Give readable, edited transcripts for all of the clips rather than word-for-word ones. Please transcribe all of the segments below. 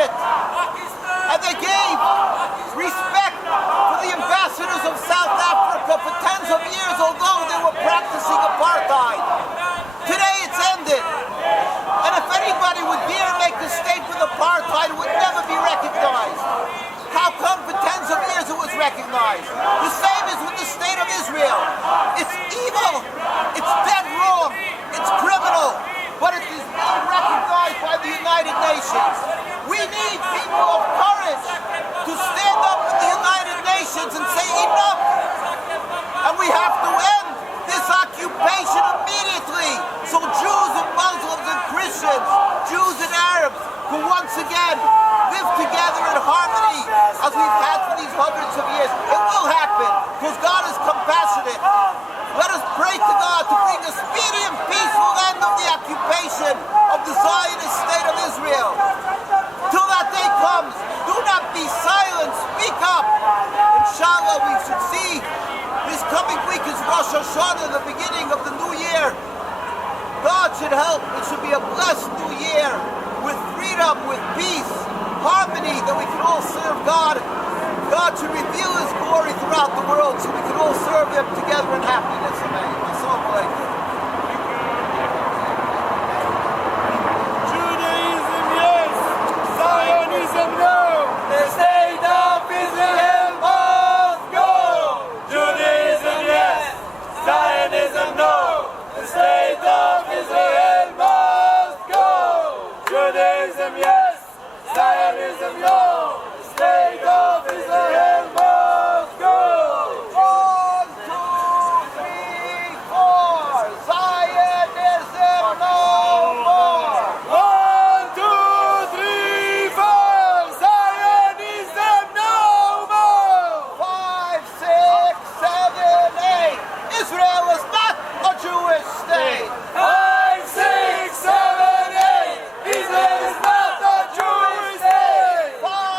it. And they gave respect for the ambassadors of South Africa for tens of years, although they were practicing apartheid. Today it's ended. And if anybody would dare make a state with apartheid, it would never be recognized. How come for tens of years it was recognized? The same is with the state of Israel. It's evil, it's dead wrong, it's criminal, but it is being recognized by the United Nations. We need people of courage to stand up in the United Nations and say enough. And we have to end this occupation immediately, so Jews and Muslims and Christians, Jews and Arabs, will once again live together in harmony as we've had for these hundreds of years. It will happen, because God is compassionate. Let us pray to God to bring a speedy and peaceful end of the occupation of the Zionist state of Israel. Till that day comes, do not be silent, speak up. Inshallah, we should see this coming week is Rosh Hashanah, the beginning of the new year. God should help. It should be a blessed new year with freedom, with peace, harmony, that we can all serve God. God should reveal His glory throughout the world so we can all serve Him together in happiness. Amen. Assalamu alaikum. Judaism, yes. Zionism, no. The state of Israel must go. Judaism, yes. Zionism, no. The state of Israel must go. Judaism, yes. Zionism, no. The state of Israel must go. 1, 2, 3, 4. Zionism no more. 1, 2, 3, 4. Zionism no more. 5, 6, 7, 8. Israel is not a Jewish state. 5, 6, 7, 8. Israel is not a Jewish state. 5,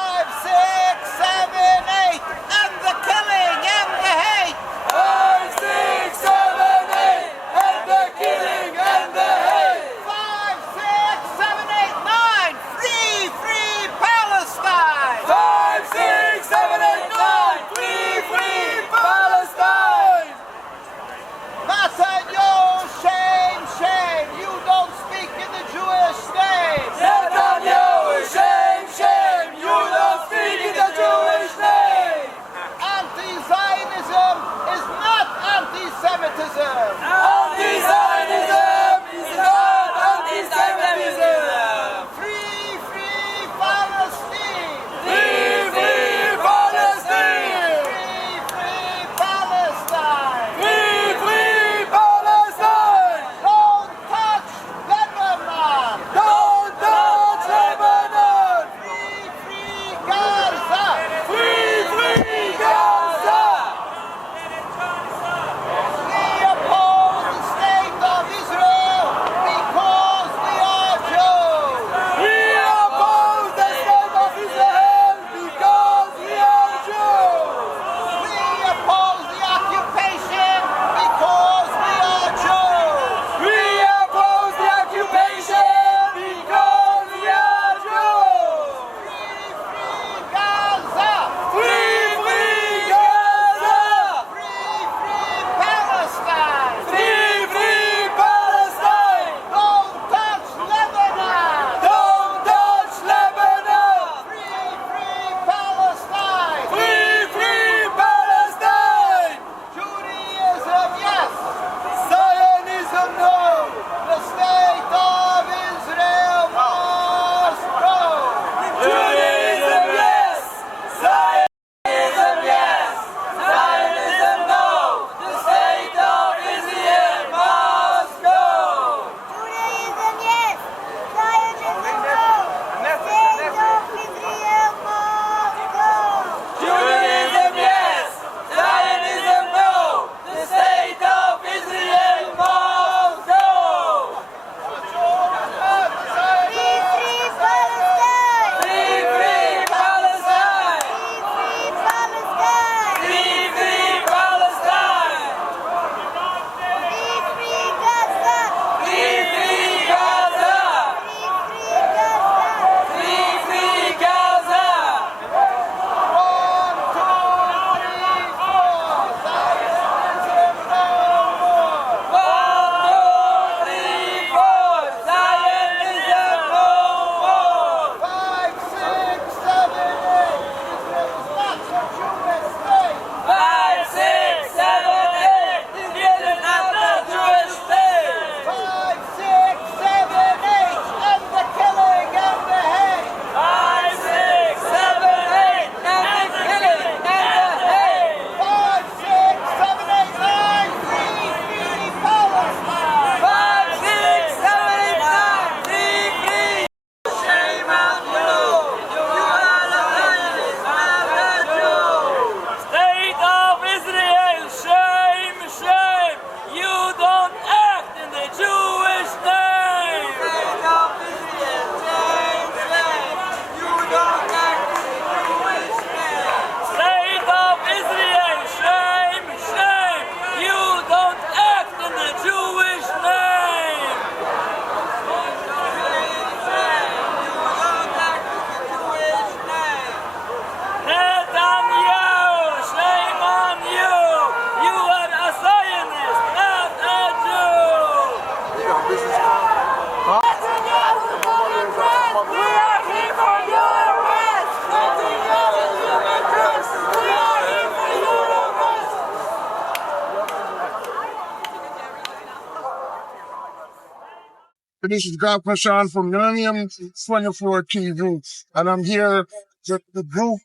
This is God Pashan from Millennium 24 TV, and I'm here with the group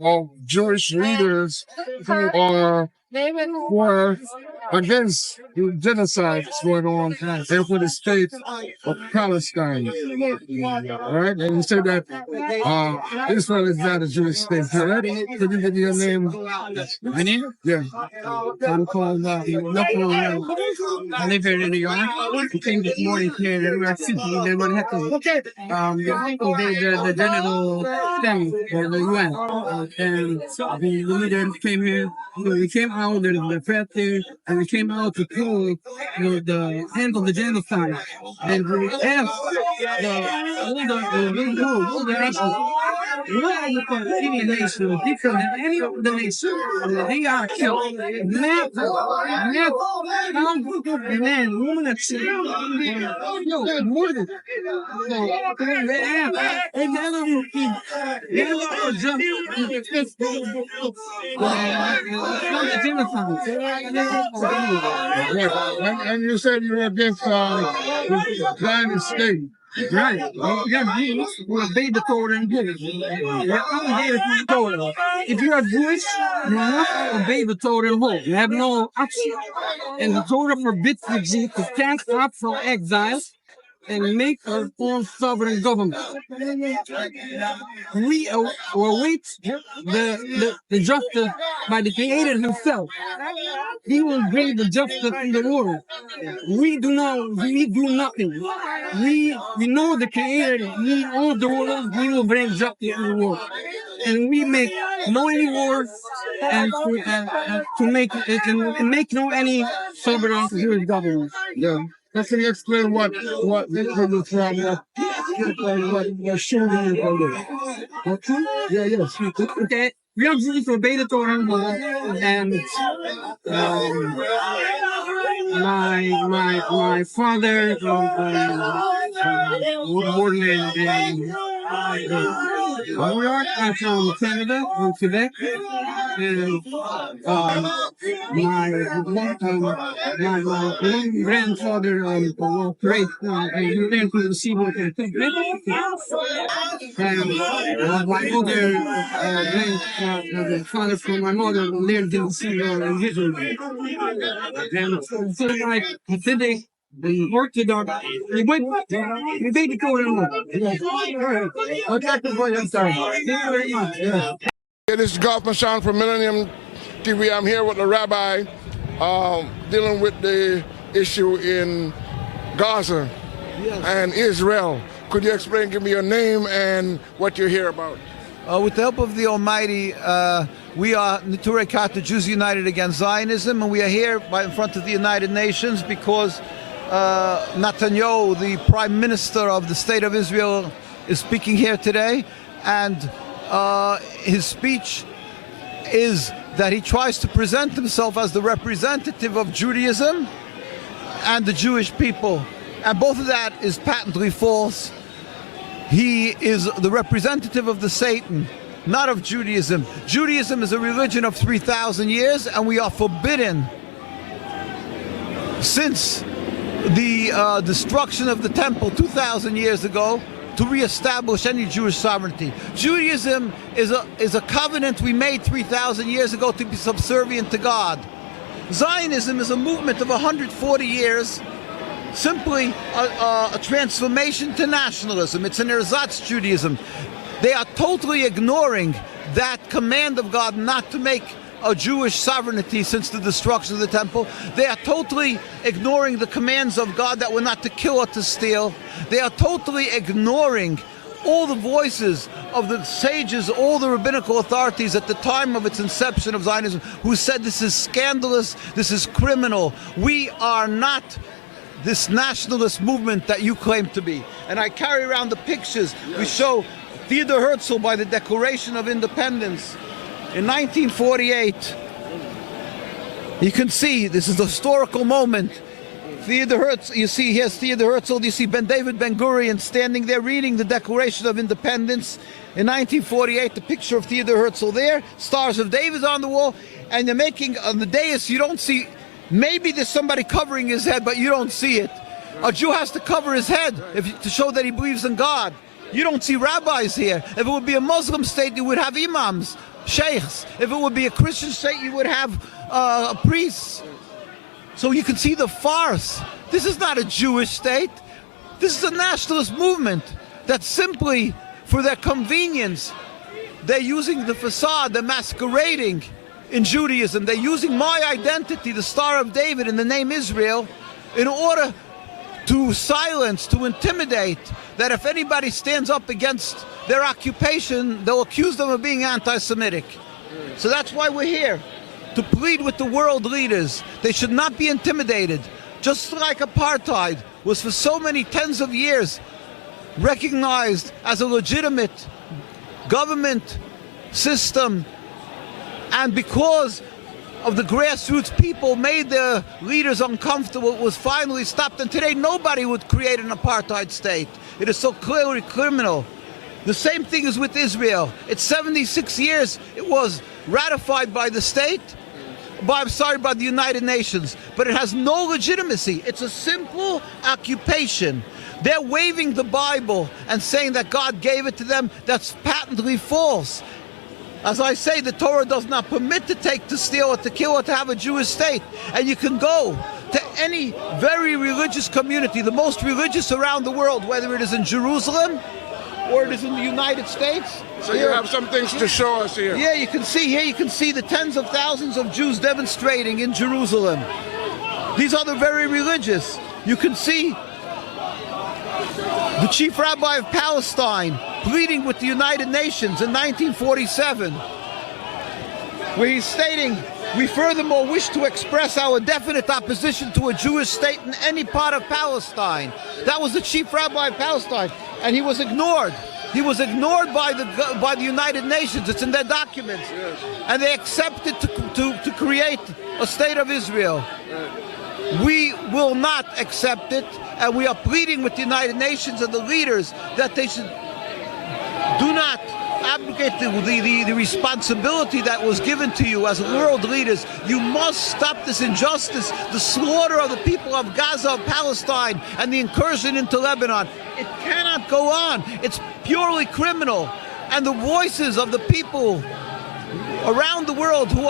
of Jewish leaders who are for against the genocide that's going on and for the state of Palestine. All right, and you said that Israel is not a Jewish state, correct? Could you give me your name? My name? Yeah. I'm called I live here in New York. I came this morning here and we are sitting there when it the general thing for the UN. And the leaders came here. We came out, there's the press there, and we came out to call the end of the genocide. And we asked all the nations, what are the Palestinian nations different than any of the nations? They are killed, men, women, and children, murdered. They never And you said you were against the Zion state. Right. Yeah, we obey the Torah and give it. If you are Jewish, you must obey the Torah and hold. You have no option. And the Torah forbids the Jews to stand up from exile and make our own sovereign government. We await the justice by the Creator Himself. He will bring the justice in the world. We do nothing. We know the Creator, He owns the world, He will bring justice in the world. And we make no any wars and to make no any sovereign Jewish government. Yeah. Can you explain what this is from? What shooting is? Yeah, yes. Okay. We are Jews to obey the Torah and my father was born in New York. I'm from Canada, from Quebec, and my grandfather was raised in the seaboard in Quebec, and my other the father from my mother lived in the seaboard in Israel. And so like today, we worked with our, we made the Torah. Thank you very much. Yeah, this is Golf Mashan from Millennium TV. I'm here with the rabbi dealing with the issue in Gaza and Israel. Could you explain, give me your name and what you're here about? With the help of the Almighty, we are Neturei Kata, Jews United Against Zionism, and we are here in front of the United Nations because Netanyahu, the Prime Minister of the State of Israel, is speaking here today, and his speech is that he tries to present himself as the representative of Judaism and the Jewish people, and both of that is patently false. He is the representative of the Satan, not of Judaism. Judaism is a religion of 3,000 years, and we are forbidden, since the destruction of the temple 2,000 years ago, to reestablish any Jewish sovereignty. Judaism is a covenant we made 3,000 years ago to be subservient to God. Zionism is a movement of 140 years, simply a transformation to nationalism. It's an ersatz Judaism. They are totally ignoring that command of God not to make a Jewish sovereignty since the destruction of the temple. They are totally ignoring the commands of God that were not to kill or to steal. They are totally ignoring all the voices of the sages, all the rabbinical authorities at the time of its inception of Zionism, who said this is scandalous, this is criminal. We are not this nationalist movement that you claim to be. And I carry around the pictures. We show Theodor Herzl by the Declaration of Independence in 1948. You can see this is a historical moment. Theodor Herzl, you see here's Theodor Herzl, you see Ben David Ben Gurion standing there reading the Declaration of Independence in 1948, the picture of Theodor Herzl there, Stars of David on the wall, and they're making, on the dais you don't see, maybe there's somebody covering his head, but you don't see it. A Jew has to cover his head to show that he believes in God. You don't see rabbis here. If it would be a Muslim state, you would have imams, sheikhs. If it would be a Christian state, you would have priests. So you can see the farce. This is not a Jewish state. This is a nationalist movement that simply, for their convenience, they're using the facade, they're masquerading in Judaism. They're using my identity, the Star of David, in the name Israel, in order to silence, to intimidate, that if anybody stands up against their occupation, they'll accuse them of being anti-Semitic. So that's why we're here, to plead with the world leaders. They should not be intimidated. Just like apartheid was for so many tens of years recognized as a legitimate government system, and because of the grassroots people made their leaders uncomfortable, it was finally stopped. And today nobody would create an apartheid state. It is so clearly criminal. The same thing is with Israel. It's 76 years it was ratified by the state, by the United Nations, but it has no legitimacy. It's a simple occupation. They're waving the Bible and saying that God gave it to them. That's patently false. As I say, the Torah does not permit to take, to steal, or to kill, or to have a Jewish state. And you can go to any very religious community, the most religious around the world, whether it is in Jerusalem or it is in the United States. So you have some things to show us here. Yeah, you can see here, you can see the tens of thousands of Jews demonstrating in Jerusalem. These are the very religious. You can see the chief rabbi of Palestine pleading with the United Nations in 1947, where he's stating, "We furthermore wish to express our definite opposition to a Jewish state in any part of Palestine." That was the chief rabbi of Palestine, and he was ignored. He was ignored by the United Nations. It's in their documents, yes. And they accepted to create a state of Israel. We will not accept it, and we are pleading with the United Nations and the leaders that they should do not abdicate the responsibility that was given to you as world leaders. You must stop this injustice, the slaughter of the people of Gaza, of Palestine, and the incursion into Lebanon. It cannot go on. It's purely criminal. And the voices of the people around the world who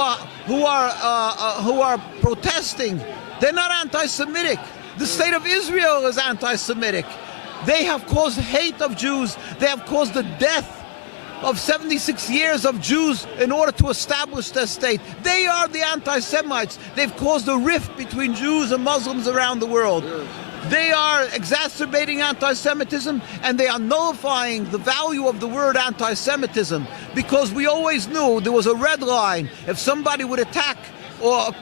are protesting, they're not anti-Semitic. The state of Israel is anti-Semitic. They have caused hate of Jews. They have caused the death of 76 years of Jews in order to establish their state. They are the anti-Semites. They've caused a rift between Jews and Muslims around the world. They are exacerbating anti-Semitism, and they are nullifying the value of the word anti-Semitism, because we always knew there was a red line. If somebody would attack or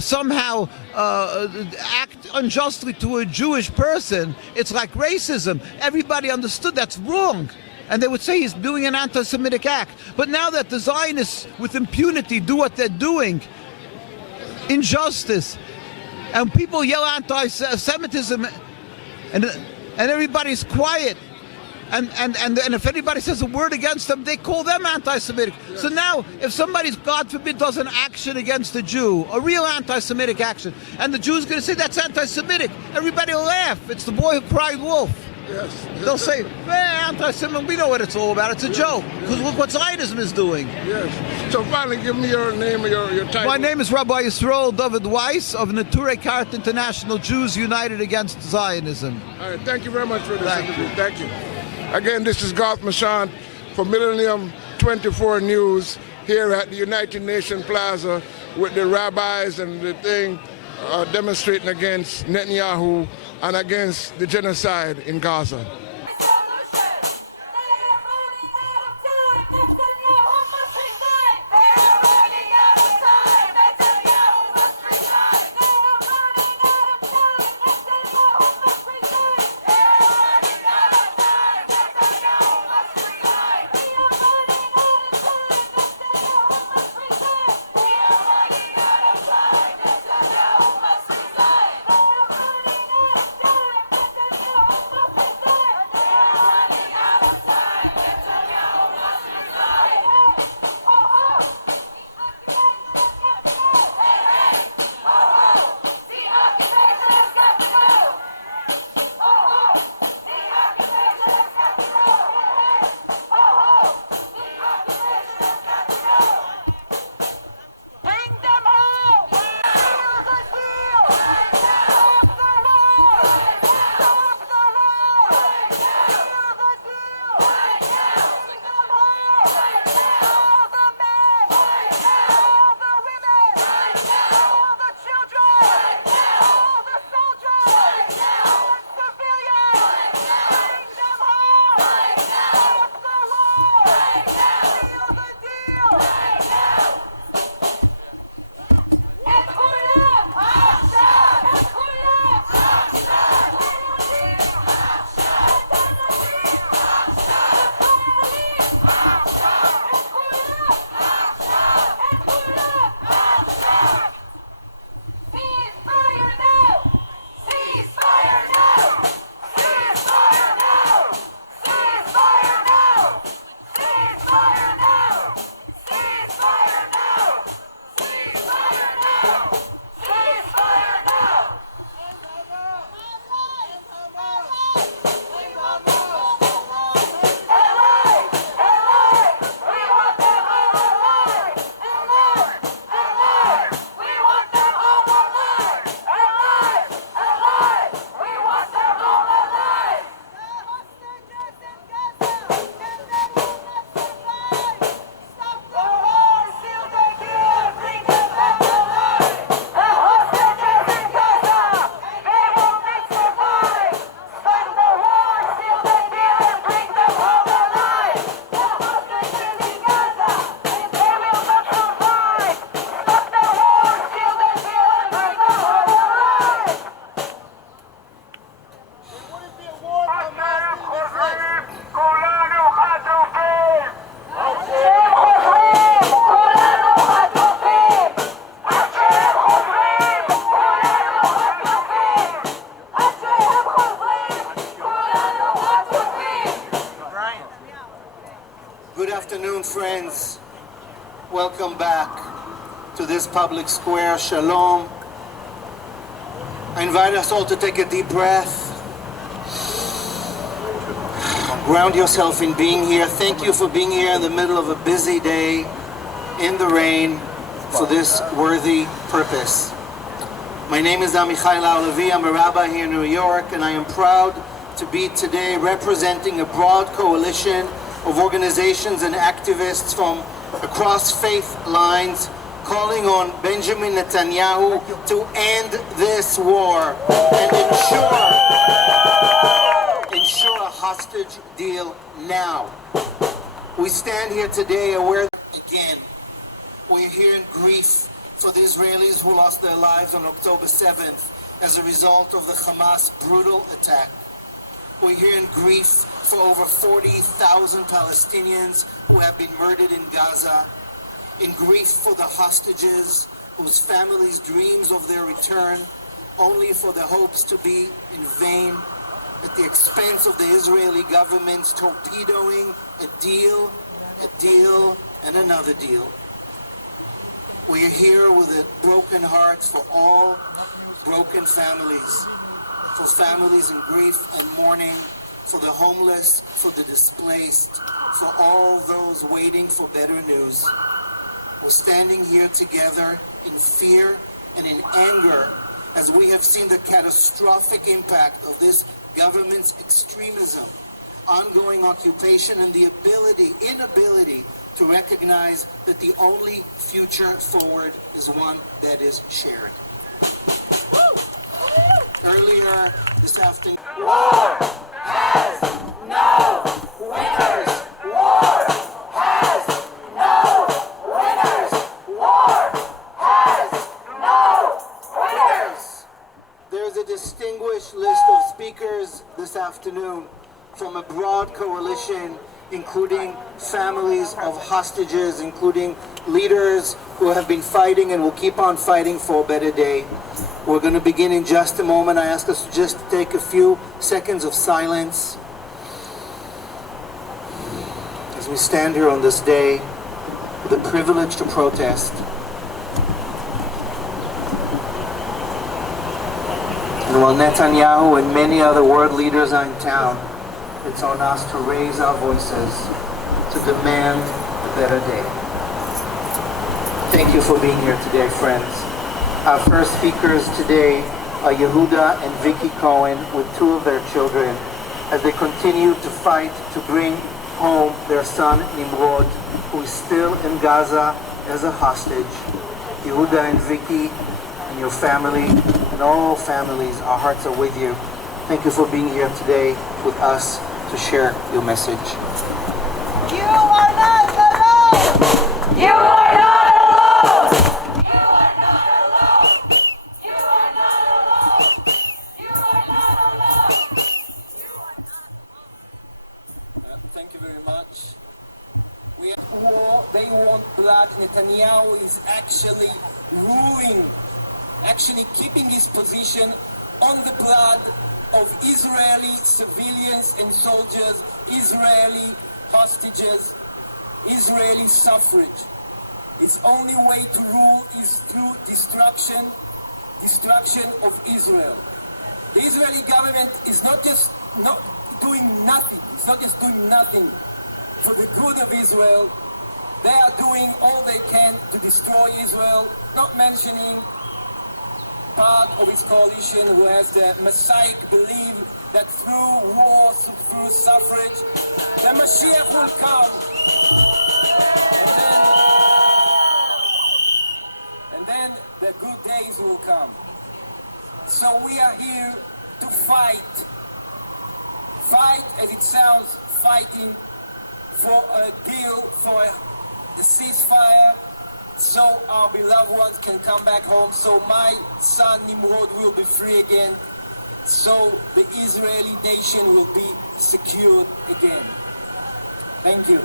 somehow act unjustly to a Jewish person, it's like racism. Everybody understood that's wrong. And they would say he's doing an anti-Semitic act. But now that the Zionists with impunity do what they're doing, injustice, and people yell anti-Semitism, and everybody's quiet, and if anybody says a word against them, they call them anti-Semitic. Yes. So now, if somebody's, God forbid, does an action against a Jew, a real anti-Semitic action, and the Jew's going to say that's anti-Semitic, everybody will laugh. It's the boy who cried wolf. Yes. They'll say, anti-Semitic, we know what it's all about. It's a joke. Because look what Zionism is doing. Yes. So finally, give me your name or your title. My name is Rabbi Yisrael David Weiss of Neturei Karet International, Jews United Against Zionism. All right. Thank you very much for this interview. Thank you. Again, this is Garth Mashant for Millennium 24 News here at the United Nations Plaza with the rabbis and the thing demonstrating against Netanyahu and against the genocide in Gaza. Good afternoon, friends. Welcome back to this public square. Shalom. I invite us all to take a deep breath. Ground yourself in being here. Thank you for being here in the middle of a busy day in the rain for this worthy purpose. My name is Amichai Levi. I'm a rabbi here in New York, and I am proud to be today representing a broad coalition of organizations and activists from across faith lines calling on Benjamin Netanyahu to end this war and ensure a hostage deal now. We stand here today aware that, again, we're here in grief for the Israelis who lost their lives on October 7th as a result of the Hamas brutal attack. We're here in grief for over 40,000 Palestinians who have been murdered in Gaza, in grief for the hostages whose families' dreams of their return only for their hopes to be in vain at the expense of the Israeli government's torpedoing a deal, and another deal. We are here with a broken heart for all broken families, for families in grief and mourning, for the homeless, for the displaced, for all those waiting for better news. We're standing here together in fear and in anger as we have seen the catastrophic impact of this government's extremism, ongoing occupation, and the inability to recognize that the only future forward is one that is shared. Earlier this afternoon, War has no winners. War has no winners. War has no winners. there's a distinguished list of speakers this afternoon from a broad coalition, including families of hostages, including leaders who have been fighting and will keep on fighting for a better day. We're going to begin in just a moment. I ask us just to take a few seconds of silence as we stand here on this day with the privilege to protest. And while Netanyahu and many other world leaders are in town, it's on us to raise our voices to demand a better day. Thank you for being here today, friends. Our first speakers today are Yehuda and Vicky Cohen with two of their children as they continue to fight to bring home their son Nimrod, who is still in Gaza as a hostage. Yehuda and Vicky and your family and all families, our hearts are with you. Thank you for being here today with us to share your message. You are not alone! You are not alone! You are not alone! You are not alone! You are not alone! Thank you very much. We have war, they want blood. Netanyahu is actually ruling, actually keeping his position on the blood of Israeli civilians and soldiers, Israeli hostages, Israeli suffrage. His only way to rule is through destruction of Israel. The Israeli government is not just doing nothing. It's not just doing nothing for the good of Israel. They are doing all they can to destroy Israel, not mentioning part of his coalition who has the Messiah belief that through war, through suffrage, the Mashiach will come. And then the good days will come. So we are here to fight. Fight, as it sounds, fighting for a deal, for a ceasefire, so our beloved ones can come back home, so my son Nimrod will be free again, so the Israeli nation will be secured again. Thank you.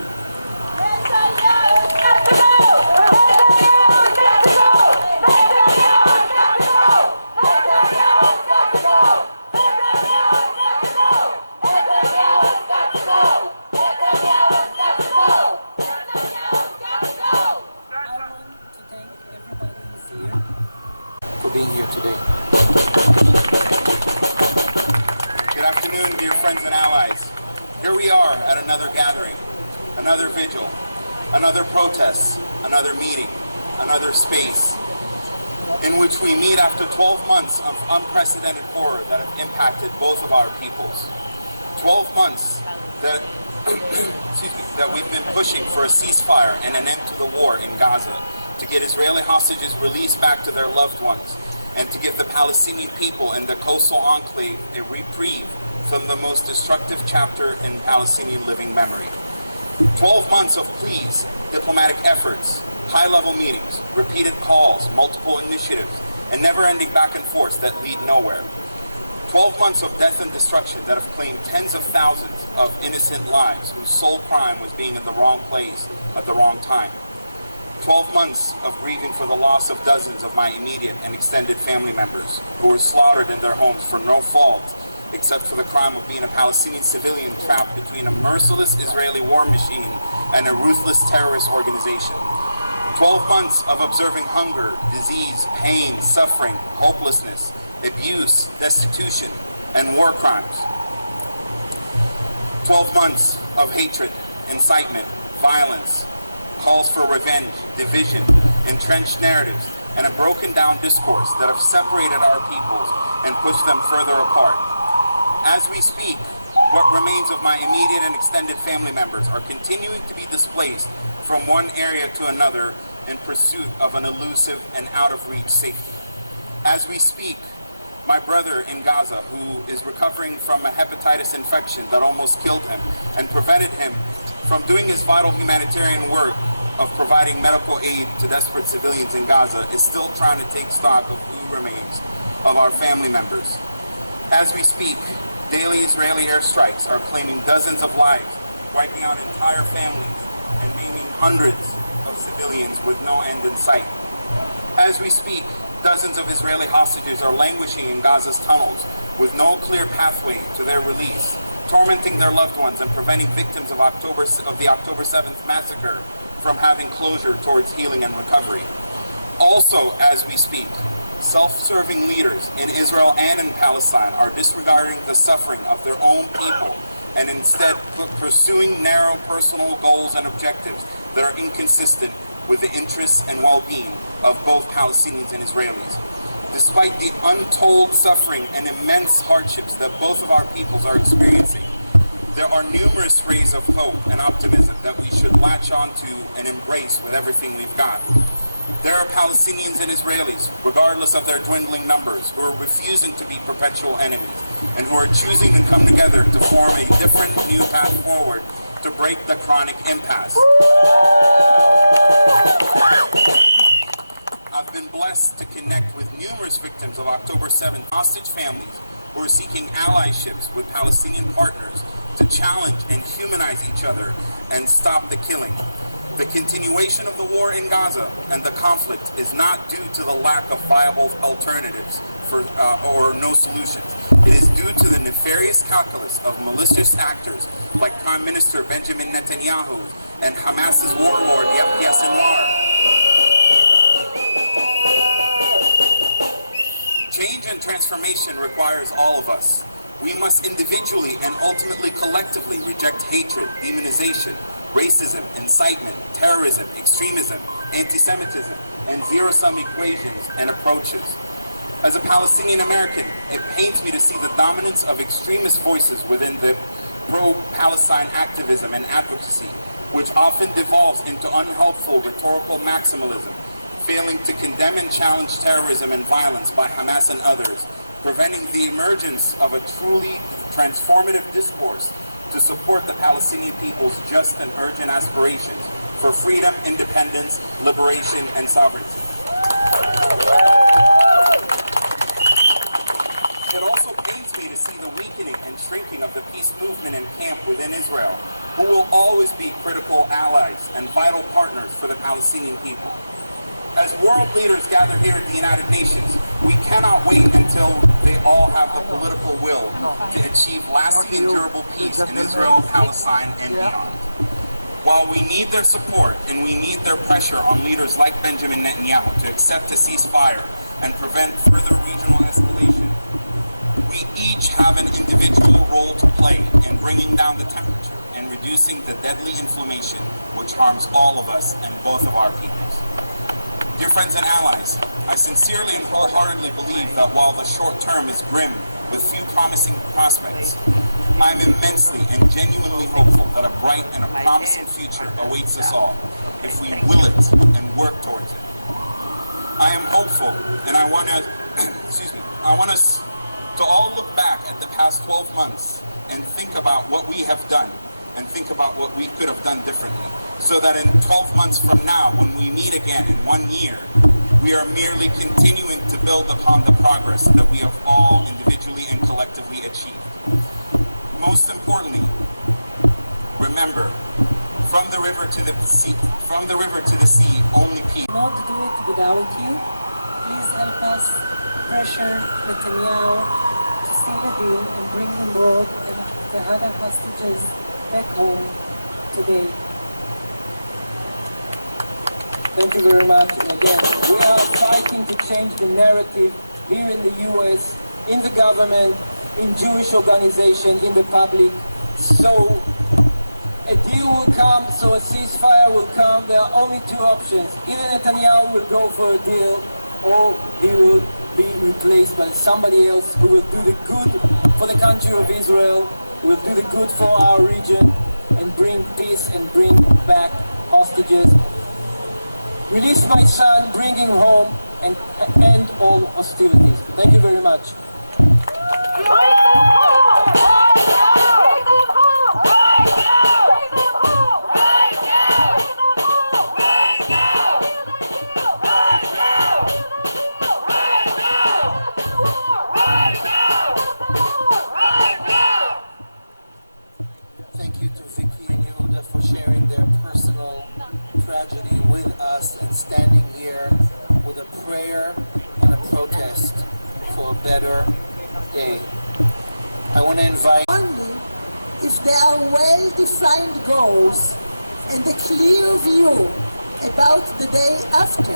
Here we are at another gathering, another vigil, another protest, another meeting, another space in which we meet after 12 months of unprecedented horror that have impacted both of our peoples. 12 months that, that we've been pushing for a ceasefire and an end to the war in Gaza, to get Israeli hostages released back to their loved ones, and to give the Palestinian people in the coastal enclave a reprieve from the most destructive chapter in Palestinian living memory. 12 months of pleas, diplomatic efforts, high-level meetings, repeated calls, multiple initiatives, and never-ending back and forth that lead nowhere. 12 months of death and destruction that have claimed tens of thousands of innocent lives whose sole crime was being in the wrong place at the wrong time. 12 months of grieving for the loss of dozens of my immediate and extended family members who were slaughtered in their homes for no fault except for the crime of being a Palestinian civilian trapped between a merciless Israeli war machine and a ruthless terrorist organization. 12 months of observing hunger, disease, pain, suffering, hopelessness, abuse, destitution, and war crimes. 12 months of hatred, incitement, violence, calls for revenge, division, entrenched narratives, and a broken down discourse that have separated our peoples and pushed them further apart. As we speak, what remains of my immediate and extended family members are continuing to be displaced from one area to another in pursuit of an elusive and out-of-reach safety. As we speak, my brother in Gaza, who is recovering from a hepatitis infection that almost killed him and prevented him from doing his vital humanitarian work of providing medical aid to desperate civilians in Gaza, is still trying to take stock of who remains of our family members. As we speak, daily Israeli airstrikes are claiming dozens of lives, wiping out entire families and maiming hundreds of civilians with no end in sight. As we speak, dozens of Israeli hostages are languishing in Gaza's tunnels with no clear pathway to their release, tormenting their loved ones and preventing victims of the October 7th massacre from having closure towards healing and recovery. Also, as we speak, self-serving leaders in Israel and in Palestine are disregarding the suffering of their own people and instead pursuing narrow personal goals and objectives that are inconsistent with the interests and well-being of both Palestinians and Israelis. Despite the untold suffering and immense hardships that both of our peoples are experiencing, there are numerous rays of hope and optimism that we should latch onto and embrace with everything we've got. There are Palestinians and Israelis, regardless of their dwindling numbers, who are refusing to be perpetual enemies and who are choosing to come together to form a different new path forward to break the chronic impasse. I've been blessed to connect with numerous victims of October 7th hostage families who are seeking allyships with Palestinian partners to challenge and humanize each other and stop the killing. The continuation of the war in Gaza and the conflict is not due to the lack of viable alternatives or no solutions. It is due to the nefarious calculus of malicious actors like Prime Minister Benjamin Netanyahu and Hamas's warlord Yahya Sinwar. Change and transformation requires all of us. We must individually and ultimately collectively reject hatred, demonization, racism, incitement, terrorism, extremism, anti-Semitism, and zero-sum equations and approaches. As a Palestinian American, it pains me to see the dominance of extremist voices within the pro-Palestine activism and advocacy, which often devolves into unhelpful rhetorical maximalism, failing to condemn and challenge terrorism and violence by Hamas and others, preventing the emergence of a truly transformative discourse to support the Palestinian people's just and urgent aspirations for freedom, independence, liberation, and sovereignty. It also pains me to see the weakening and shrinking of the peace movement and camp within Israel, who will always be critical allies and vital partners for the Palestinian people. As world leaders gather here at the United Nations, we cannot wait until they all have the political will to achieve lasting and durable peace in Israel, Palestine, and beyond. While we need their support and we need their pressure on leaders like Benjamin Netanyahu to accept a ceasefire and prevent further regional escalation, we each have an individual role to play in bringing down the temperature and reducing the deadly inflammation which harms all of us and both of our peoples. Dear friends and allies, I sincerely and wholeheartedly believe that while the short term is grim with few promising prospects, I'm immensely and genuinely hopeful that a bright and a promising future awaits us all if we will it and work towards it. I am hopeful, and I want us to all look back at the past 12 months and think about what we have done and think about what we could have done differently, so that in 12 months from now, when we meet again in 1 year, we are merely continuing to build upon the progress that we have all individually and collectively achieved. Most importantly, remember, from the river to the sea, only peace. Not do it without you. Please help us pressure Netanyahu to seal the deal and bring them board and the other hostages back home today. Thank you very much. And again, we are fighting to change the narrative here in the US, in the government, in Jewish organizations, in the public. So a deal will come, so a ceasefire will come. There are only two options. Either Netanyahu will go for a deal, or he will be replaced by somebody else who will do the good for the country of Israel, who will do the good for our region, and bring peace and bring back hostages. Release my son, bring him home, and end all hostilities. Thank you very much. Thank you to Vicky and Yehuda for sharing their personal tragedy with us and standing here with a prayer and a protest for a better day. I want to invite Only if there are well-defined goals and a clear view about the day after.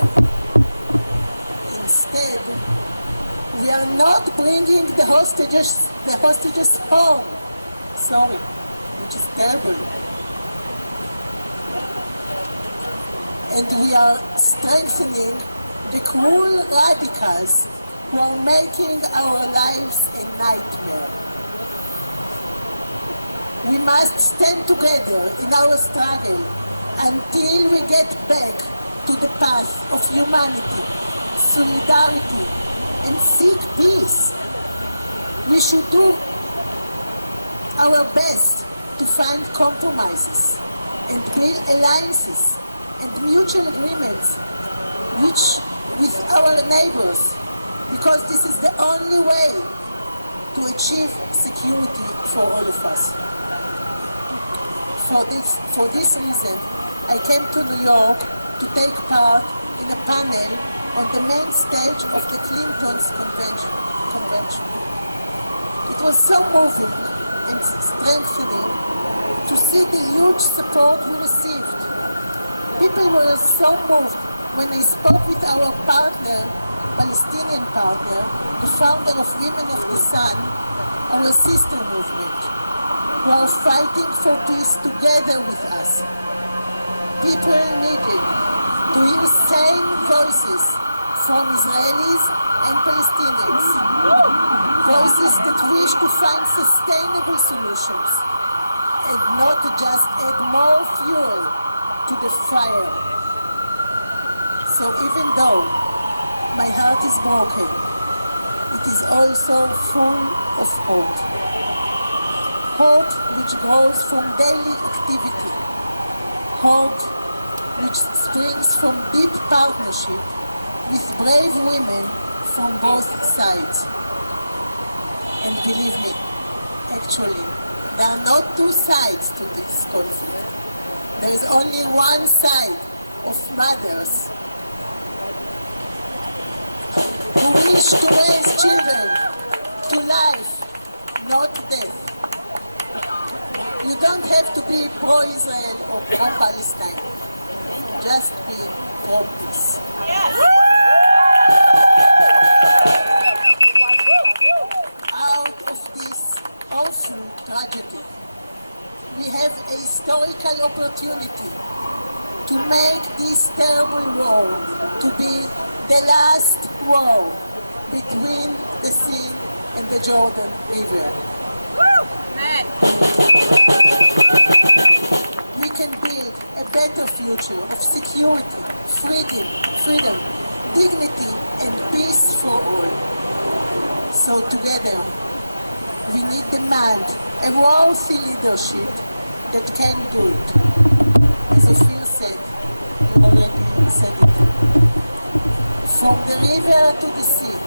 Instead, we are not bringing the hostages home. Sorry, which is terrible. And we are strengthening the cruel radicals who are making our lives a nightmare. We must stand together in our struggle until we get back to the path of humanity, solidarity, and seek peace. We should do our best to find compromises and build alliances and mutual agreements with our neighbors, because this is the only way to achieve security for all of us. For this reason, I came to New York to take part in a panel on the main stage of the Clinton's convention. It was so moving and strengthening to see the huge support we received. People were so moved when I spoke with our partner, Palestinian partner, the founder of Women of the Sun, our sister movement, who are fighting for peace together with us. People needed to hear same voices from Israelis and Palestinians, voices that wish to find sustainable solutions and not just add more fuel to the fire. So even though my heart is broken, it is also full of hope. Hope which grows from daily activity. Hope which springs from deep partnership with brave women from both sides. And believe me, actually, there are not two sides to this conflict. There is only one side of mothers who wish to raise children to life, not death. You don't have to be pro-Israel or pro-Palestine. Just be pro-peace. Out of this awful tragedy, we have a historical opportunity to make this terrible war to be the last war between the sea and the Jordan River. We can build a better future of security, freedom, dignity, and peace for all. So together, we need demand a worthy leadership that can do it. As Ophir said, already said it. From the river to the sea,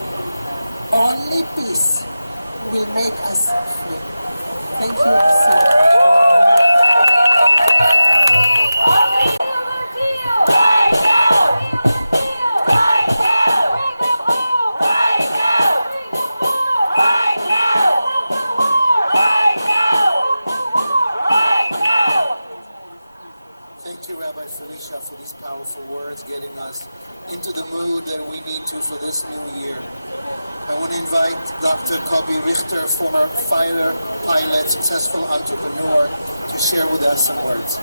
only peace will make us free. Thank you so much. Thank you, Rabbi Felicia, for these powerful words, getting us into the mood that we need to for this new year. I want to invite Dr. Kobi Richter, former fighter, pilot, successful entrepreneur, to share with us some words.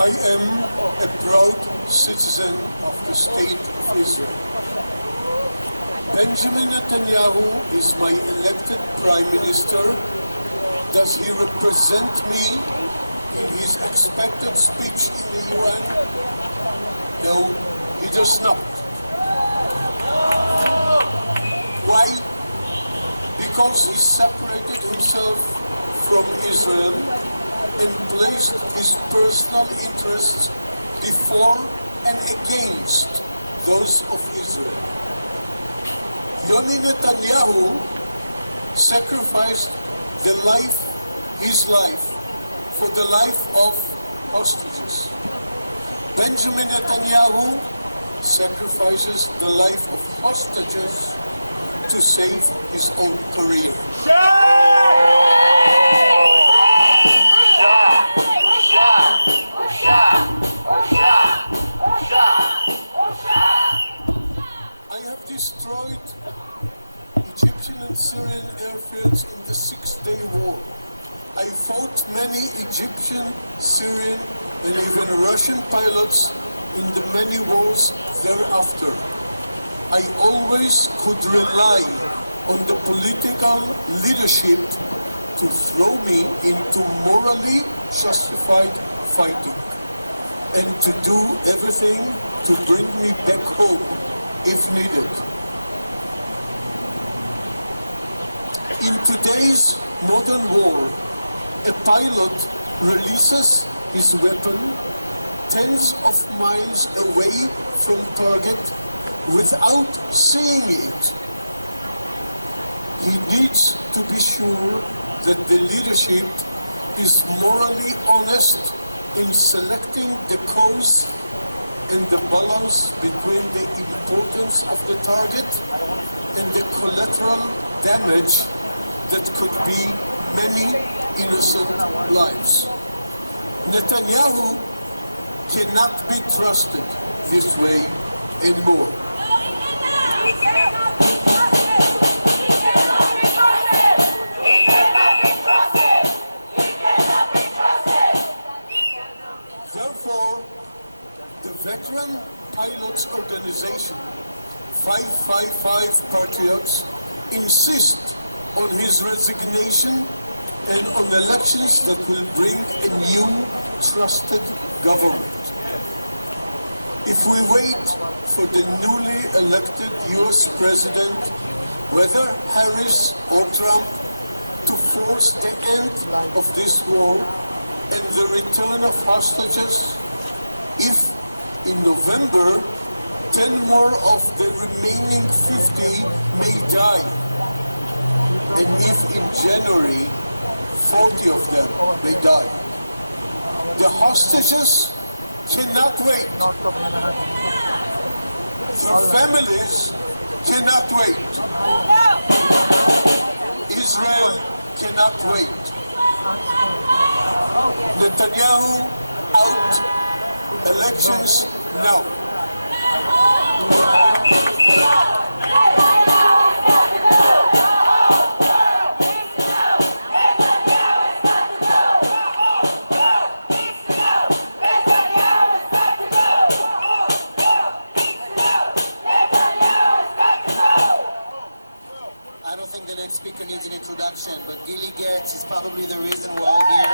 I am a proud citizen of the State of Israel. Benjamin Netanyahu is my elected Prime Minister. Does he represent me in his expected speech in the UN? No, he does not. Why? Because he separated himself from Israel and placed his personal interests before and against those of Israel. Yoni Netanyahu sacrificed his life for the life of hostages. Benjamin Netanyahu sacrifices the life of hostages to save his own career. I have destroyed Egyptian and Syrian airfields in the Six-Day War. I fought many Egyptian, Syrian, and even Russian pilots in the many wars thereafter. I always could rely on the political leadership to throw me into morally justified fighting and to do everything to bring me back home if needed. In today's modern war, a pilot releases his weapon tens of miles away from target without seeing it. He needs to be sure that the leadership is morally honest in selecting the cause and the balance between the importance of the target and the collateral damage that could be many innocent lives. Netanyahu cannot be trusted this way anymore. Therefore, the Veteran Pilots Organization, 555 Patriots, insist on his resignation and on elections that will bring a new, trusted government. If we wait for the newly elected US President, whether Harris or Trump, to force the end of this war and the return of hostages, if in November 10 more of the remaining 50 may die, and if in January 40 of them may die, the hostages cannot wait. The families cannot wait. Israel cannot wait. Netanyahu out. Elections now. don't think the next speaker needs an introduction, but Gilly Getz is probably the reason we're all here.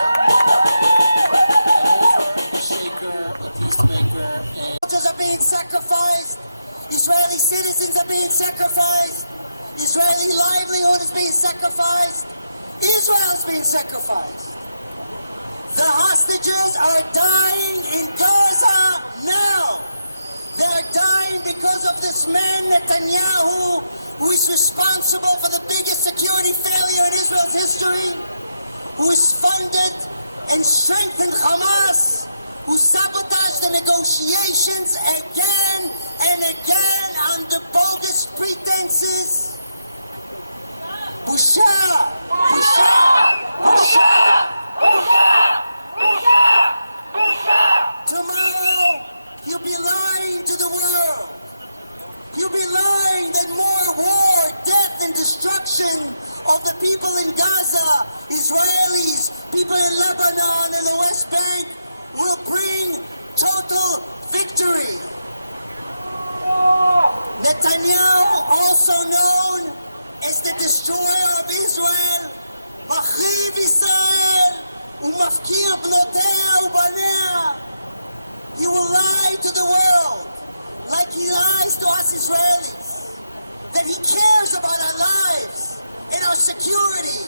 A shaker, a peacemaker, and soldiers are being sacrificed. Israeli citizens are being sacrificed. Israeli livelihood is being sacrificed. Israel is being sacrificed. The hostages are dying in Gaza now. They're dying because of this man, Netanyahu, who is responsible for the biggest security failure in Israel's history, who has funded and strengthened Hamas, who sabotaged the negotiations again and again under bogus pretenses. Busha! Busha! Busha! Tomorrow, you'll be lying to the world. You'll be lying that more war, death, and destruction of the people in Gaza, Israelis, people in Lebanon and the West Bank, will bring total victory. Netanyahu, also known as the destroyer of Israel, מחריב ישראל ומפקיר בנותיה ובניה. He will lie to the world like he lies to us Israelis, that he cares about our lives and our security,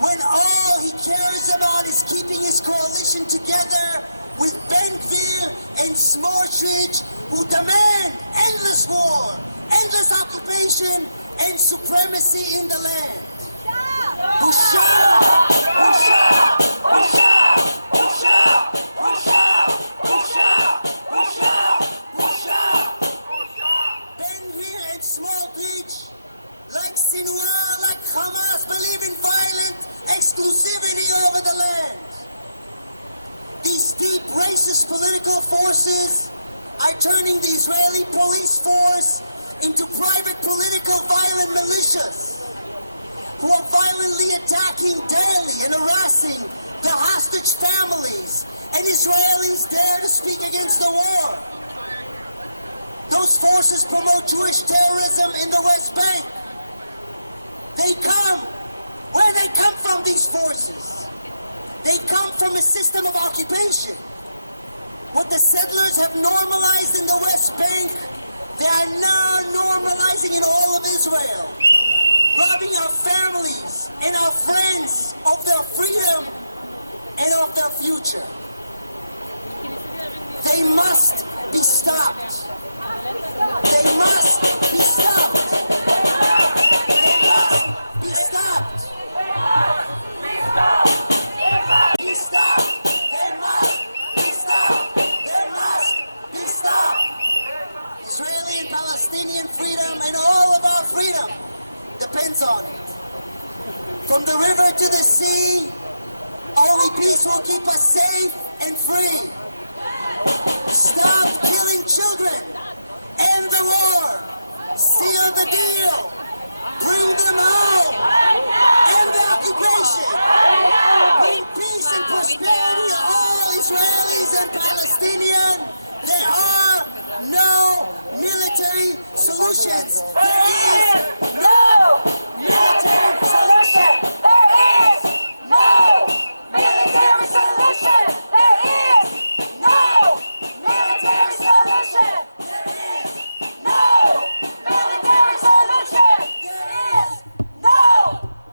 when all he cares about is keeping his coalition together with Ben Gvir and Smotrich, who demand endless war, endless occupation, and supremacy in the land. Busha! Busha! Busha! Busha! Busha! Busha! Busha! Busha! Ben Gvir and Smotrich, like Sinwar, like Hamas, believe in violent exclusivity over the land. These deep racist political forces are turning the Israeli police force into private political violent militias who are violently attacking daily and harassing the hostage families and Israelis dare to speak against the war. Those forces promote Jewish terrorism in the West Bank. They come. Where they come from, these forces? They come from a system of occupation. What the settlers have normalized in the West Bank, they are now normalizing in all of Israel, robbing our families and our friends of their freedom and of their future. They must be stopped. They must be stopped. They must be stopped. Be stopped. They must be stopped. They must be stopped. Israeli and Palestinian freedom and all of our freedom depends on it. From the river to the sea, only peace will keep us safe and free. Stop killing children. End the war. Seal the deal. Bring them home. End the occupation. Bring peace and prosperity to all Israelis and Palestinians. There are no military solutions. There is no military solution. There is no military solution. There is no military solution. There is no military solution. There is no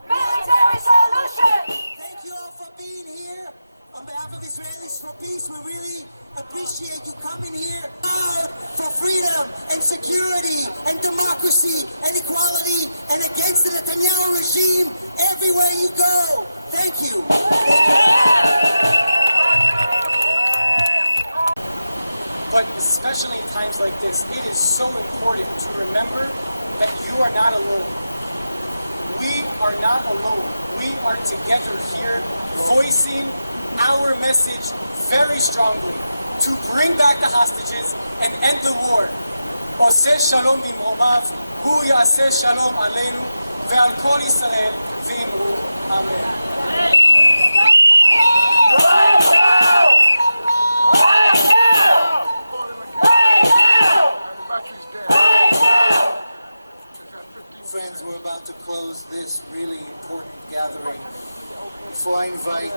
military solution. Thank you all for being here. On behalf of Israelis for Peace, we really appreciate you coming here out for freedom and security and democracy and equality and against the Netanyahu regime everywhere you go. Thank you. But especially in times like this, it is so important to remember that you are not alone. We are not alone. We are together here voicing our message very strongly to bring back the hostages and end the war. עושה שלום במרומיו, הוא יעשה שלום עלינו ועל כל ישראל ואמרו אמן. Friends, we're about to close this really important gathering. Before I invite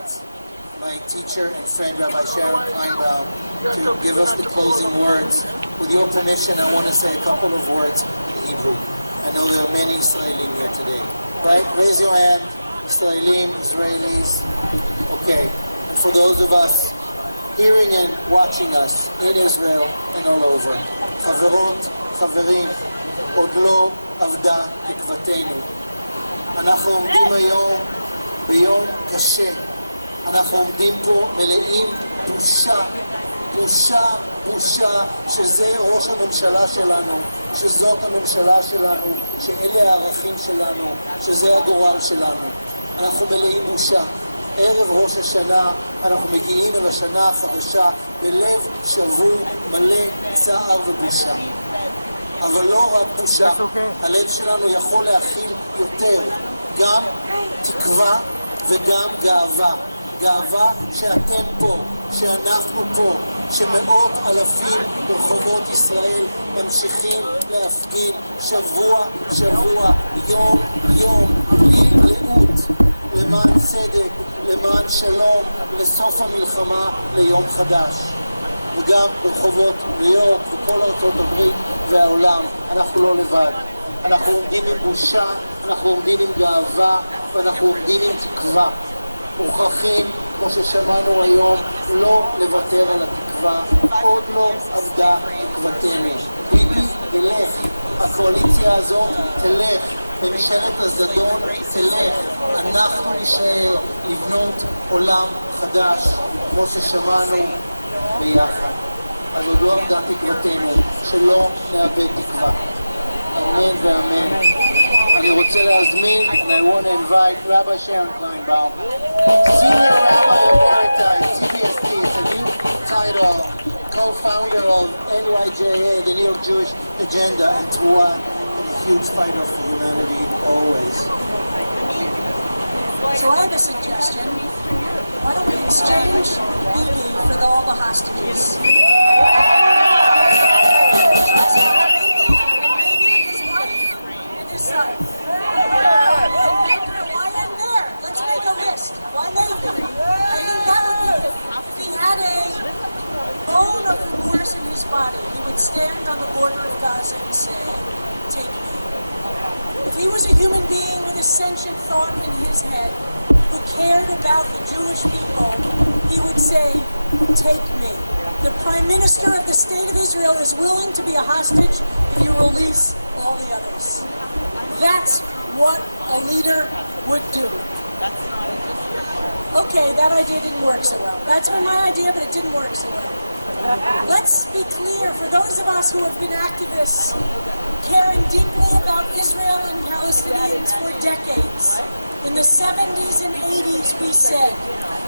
my teacher and friend, Rabbi Sharon Kleinbaum, to give us the closing words, with your permission, I want to say a couple of words in Hebrew. I know there are many Israelim here today. Right? Raise your hand. Israelim, Israelis. Okay. And for those of us hearing and watching us in Israel and all over, חברות, חברים, עוד לא אבדה תקוותנו. אנחנו עומדים היום ביום קשה. אנחנו עומדים פה מלאים בושה, בושה, בושה, שזה ראש הממשלה שלנו, שזאת הממשלה שלנו, שאלה הערכים שלנו, שזה הגורל שלנו. אנחנו מלאים בושה. ערב ראש השנה אנחנו מגיעים אל השנה החדשה בלב שבור, מלא צער ובושה. אבל לא רק בושה, הלב שלנו יכול להכיל יותר, גם תקווה וגם גאווה. גאווה שאתם פה, שאנחנו פה, שמאות אלפים ברחובות ישראל ממשיכים להפגין שבוע שבוע, יום יום, בלי לאות, למען צדק, למען שלום, לסוף המלחמה, ליום חדש. וגם ברחובות ניו יורק וכל ארצות הברית והעולם, אנחנו לא לבד. אנחנו עומדים עם בושה, אנחנו עומדים עם גאווה, ואנחנו עומדים עם תקווה. מוכרחים, כמו ששמענו היום, לא לוותר על התקווה. עוד לא עבדה תקוותנו. ביבי ילך, הקואליציה הזאת תלך, ממשלת הזדון תלך, אנחנו נשאר לבנות עולם חדש, כמו ששמענו ביחד. אז עוד לא עבדה תקוותנו, שלא נאבד תקווה. אמן ואמן. אני רוצה להזמין, and I want to invite Rabbi Sharon Kleinbaum, Senior Rabbi Emeritus, CBSD, it's a new title, co-founder of NYJA, the New York Jewish Agenda, and Teruah, and a huge fighter for humanity always. So I have a suggestion. Why don't we exchange Bibi for all the hostages? Stand on the border of Gaza and say, take me. If he was a human being with a sentient thought in his head, who cared about the Jewish people, he would say, take me. The Prime Minister of the State of Israel is willing to be a hostage if you release all the others. That's what a leader would do. Okay, that idea didn't work so well. That's been my idea, but it didn't work so well. Let's be clear, for those of us who have been activists caring deeply about Israel and Palestinians for decades, in the 70s and 80s we said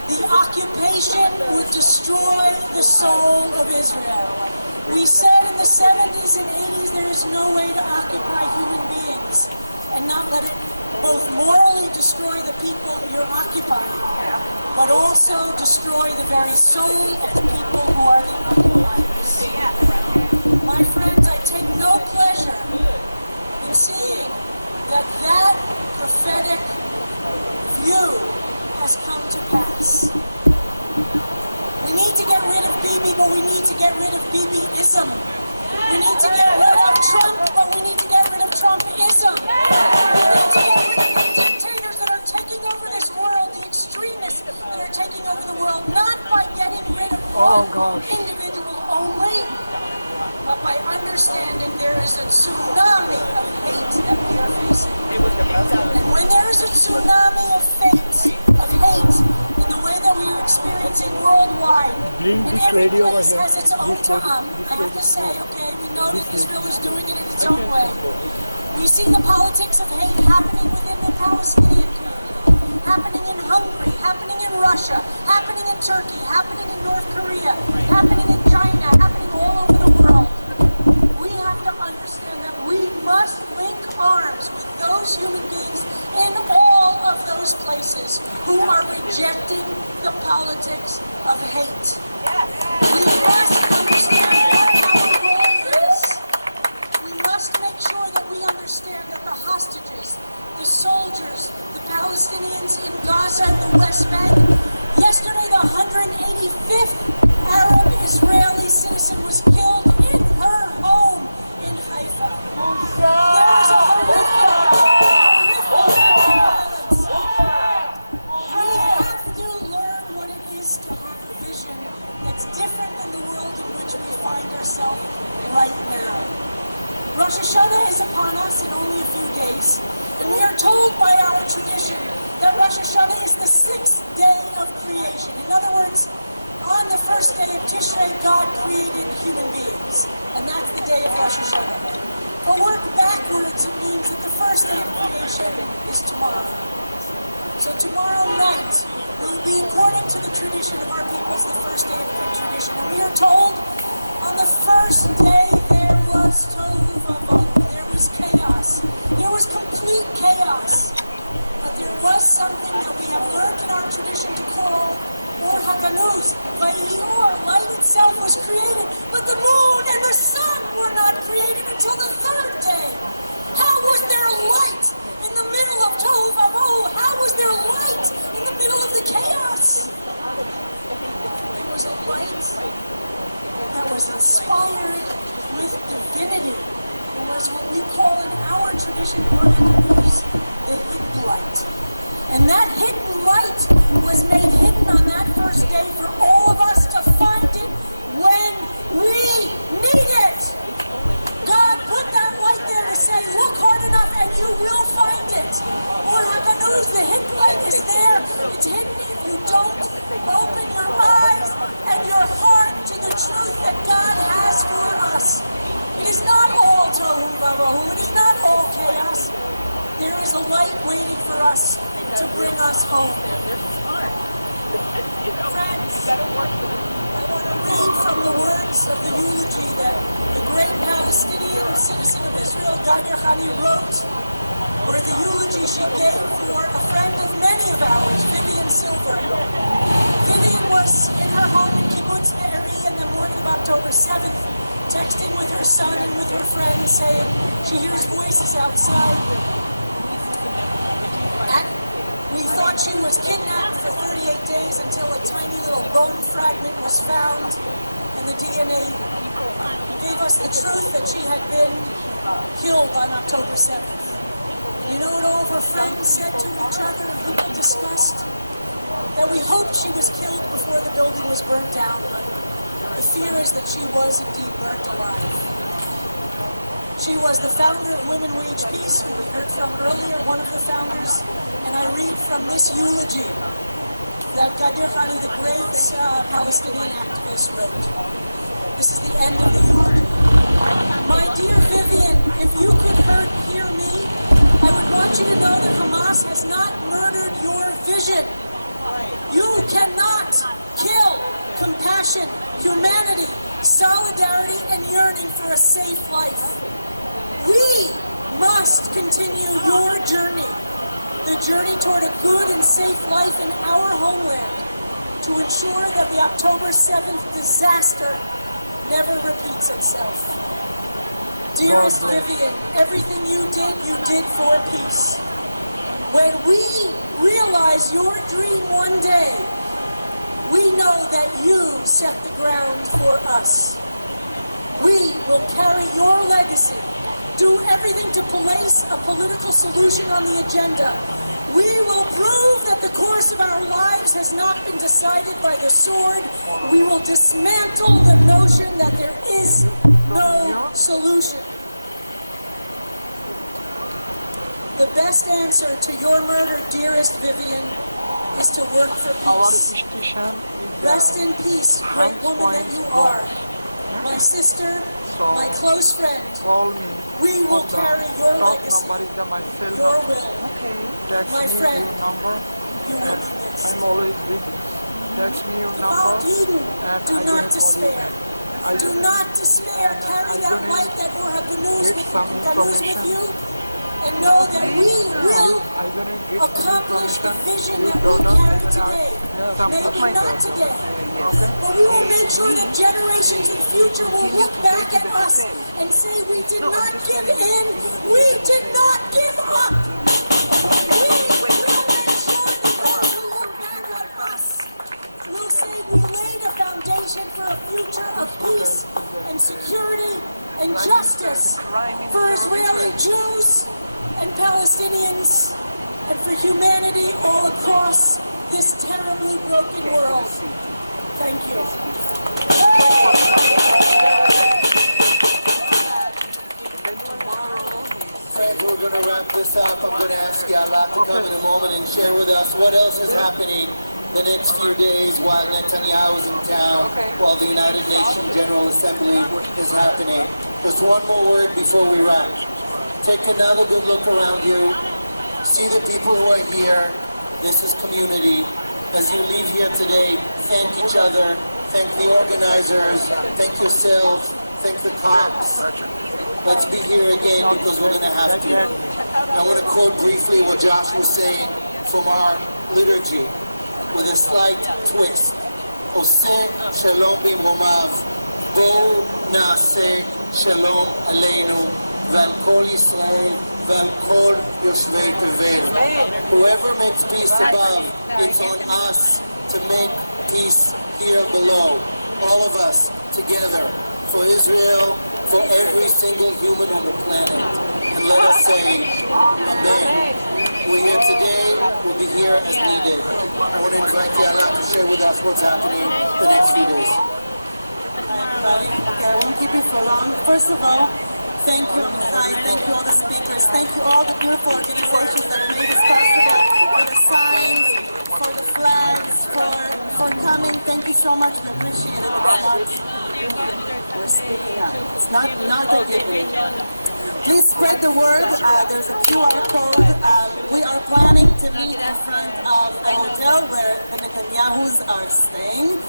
the occupation would destroy the soul of Israel. We said in the 70s and 80s there is no way to occupy human beings and not let it both morally destroy the people you're occupying, but also destroy the very soul of the people who are the occupiers. My friends, I take no pleasure in seeing that that prophetic view has come to pass. We need to get rid of Bibi, but we need to get rid of Bibi-ism. We need to get rid of Trump, but we need to get rid of Trump-ism. We need to get rid of the dictators that are taking over this world, the extremists that are taking over the world, not by getting rid of one individual only, but by understanding there is a tsunami of hate that we are facing. And when there is a tsunami of hate, in the way that we are experiencing worldwide, and every place has its own ta'am, I have to say, okay, we know that Israel is doing it in its own way. We see the politics of hate happening within the Palestinian community, happening in Hungary, happening in Russia, happening in Turkey, happening in North Korea, happening in China, happening all over the world. We have to understand that we must link arms with those human beings in all of those places who are rejecting the politics of hate. We must understand what our role is. We must make sure that we understand that the hostages, the soldiers, the Palestinians in Gaza and the West Bank. Yesterday, the 185th Arab Israeli citizen was killed in her home in Haifa. There is a horrific violence. We have to learn what it is to have a vision that's different than the world in which we find ourselves right now. Rosh Hashanah is upon us in only a few days, and we are told by our tradition that Rosh Hashanah is the 6th day of creation. In other words, on the first day of Tishrei, God created human beings, and that's the day of Rosh Hashanah. But work backwards, it means that the first day of creation is tomorrow. So tomorrow night will be, according to the tradition of our peoples, the first day of the tradition. And we are told on the first day there was tohu vavohu, there was chaos. There was complete chaos. But there was something that we have learned in our tradition to call Or Haganuz. Light itself was created, but the moon and the sun were not created until the third day. How was there light in the middle of tohu vavohu? How was there light in the middle of the chaos? There was a light that was inspired with divinity. It was what we call in our tradition Or Haganuz, the hidden light. And that hidden light was made hidden on that first day for all of us to find it when we need it. God put that light there to say, look hard enough and you will find it. Or Haganuz, the hidden light is there. It's hidden if you don't open your eyes and your heart to the truth that God has for us. It is not all tohu vavohu. It is not all chaos. There is a light waiting for us to bring us home. Friends, I want to read from the words of the eulogy that the great Palestinian citizen of Israel, Gader Hani, wrote, or the eulogy she gave for a friend of many of ours, Vivian Silver. Vivian was in her home in Kibbutz Be'eri in the morning of October 7th, texting with her son and with her friends, saying she hears voices outside. We thought she was kidnapped for 38 days until a tiny little bone fragment was found, and the DNA gave us the truth that she had been killed on October 7th. You know what all of her friends said to each other and people discussed? That we hoped she was killed before the building was burnt down, but the fear is that she was indeed burnt alive. She was the founder of Women Wage Peace, who we heard from earlier, one of the founders. And I read from this eulogy that Gader Hani, the great Palestinian activist, wrote. This is the end of the eulogy. My dear Vivian, if you could hear me, I would want you to know that Hamas has not murdered your vision. You cannot kill compassion, humanity, solidarity, and yearning for a safe life. We must continue your journey, the journey toward a good and safe life in our homeland, to ensure that the October 7th disaster never repeats itself. Dearest Vivian, everything you did for peace. When we realize your dream one day, we know that you set the ground for us. We will carry your legacy, do everything to place a political solution on the agenda. We will prove that the course of our lives has not been decided by the sword. We will dismantle the notion that there is no solution. The best answer to your murder, dearest Vivian, is to work for peace. Rest in peace, great woman that you are. My sister, my close friend. We will carry your legacy, your will. My friend, you will be missed. I'm always with you. That's me your number. Do not despair. Do not despair. Carry that light that Or Haganuz with you, and know that we will accomplish the vision that we carry today. Maybe not today, but we will make sure that generations in the future will look back at us and say we did not give in, we did not give up. We will make sure that those who look back at us will say we laid a foundation for a future of peace and security and justice for Israeli Jews and Palestinians and for humanity all across this terribly broken world. Thank you. Friends, we're going to wrap this up. I'm going to ask Yala to come in a moment and share with us what else is happening the next few days while Netanyahu is in town, while the United Nations General Assembly is happening. Just one more word before we wrap. Take another good look around you. See the people who are here. This is community. As you leave here today, thank each other, thank the organizers, thank yourselves, thank the cops. Let's be here again because we're going to have to. I want to quote briefly what Josh was saying from our liturgy with a slight twist. Oseh shalom bimromav, bou naaseh shalom aleinu, ועל כל ישראל ועל כל יושבי תבל. Whoever makes peace above, it's on us to make peace here below. All of us together for Israel, for every single human on the planet. And let us say, Amen. We're here today, we'll be here as needed. I want to invite Yala to share with us what's happening the next few days. I won't keep you for long. First of all, thank you, Mihai. Thank you, all the speakers. Thank you, all the beautiful organizations that made this possible. For the signs, for the flags, for coming. Thank you so much. We appreciate it. We're speaking up. It's not a giveaway. Please spread the word. There's a QR code. We are planning to meet in front of the hotel where the Netanyahus are staying.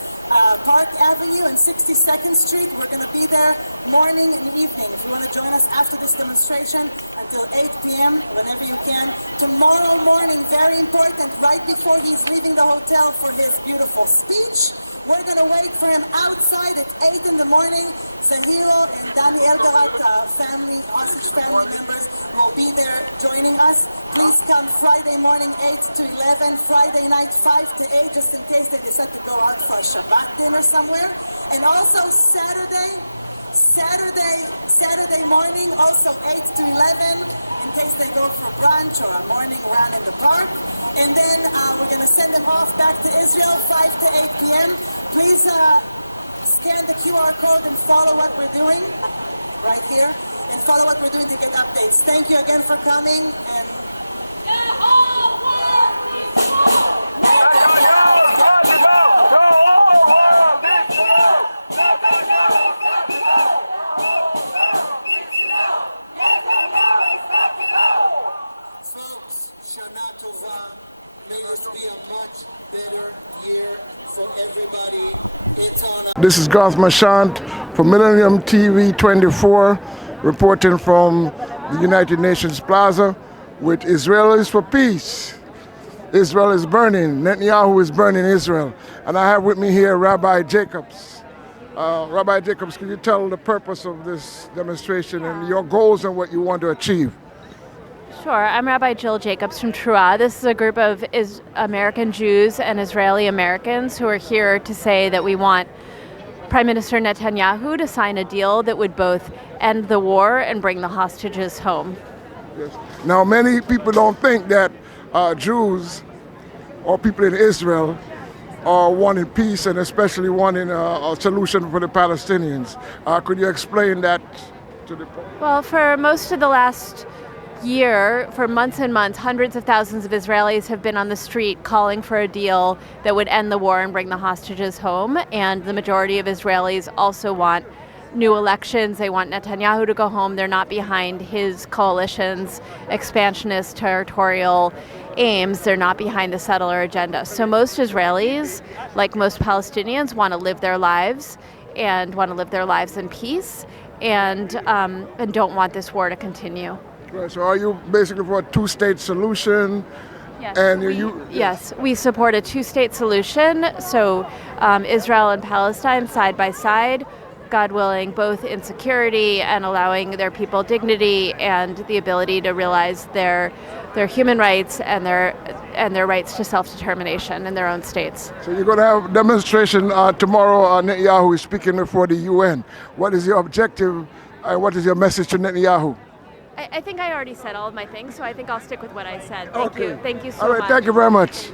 Park Avenue and 62nd Street. We're going to be there morning and evening. If you want to join us after this demonstration until 8 p.m., whenever you can. Tomorrow morning, very important, right before he's leaving the hotel for his beautiful speech, we're going to wait for him outside at 8 in the morning. Zahiro and Danny Elgarat, family, hostage family members, will be there joining us. Please come Friday morning 8 to 11, Friday night 5 to 8, just in case they decide to go out for a Shabbat dinner somewhere. And also Saturday morning, also 8 to 11, in case they go for brunch or a morning run in the park. And then we're going to send them off back to Israel 5 to 8 p.m. Please scan the QR code and follow what we're doing right here, and follow what we're doing to get updates. Thank you again for coming. And folks, Shana Tova, may this be a much better year for everybody. It's on. This is Garth Marchand from Millennium TV 24, reporting from the United Nations Plaza with Israelis for Peace. Israel is burning. Netanyahu is burning Israel. And I have with me here Rabbi Jacobs. Rabbi Jacobs, can you tell the purpose of this demonstration and your goals and what you want to achieve? Sure. I'm Rabbi Jill Jacobs from Trua. This is a group of American Jews and Israeli Americans who are here to say that we want Prime Minister Netanyahu to sign a deal that would both end the war and bring the hostages home. Yes. Now, many people don't think that Jews or people in Israel are wanting peace and especially wanting a solution for the Palestinians. Could you explain that to the public? Well, for most of the last year, for months and months, hundreds of thousands of Israelis have been on the street calling for a deal that would end the war and bring the hostages home. And the majority of Israelis also want new elections. They want Netanyahu to go home. They're not behind his coalition's expansionist territorial aims. They're not behind the settler agenda. So most Israelis, like most Palestinians, want to live their lives and want to live their lives in peace and don't want this war to continue. Right, so are you basically for a two-state solution? Yes, And yes, we support a two-state solution. So Israel and Palestine side by side, God willing, both in security and allowing their people dignity and the ability to realize their human rights and their rights to self-determination in their own states. So you're going to have a demonstration tomorrow. Netanyahu is speaking before the UN. What is your objective? What is your message to Netanyahu? I think I already said all of my things, so I think I'll stick with what I said. Thank Okay. you. Thank you so All right, much. thank you very much.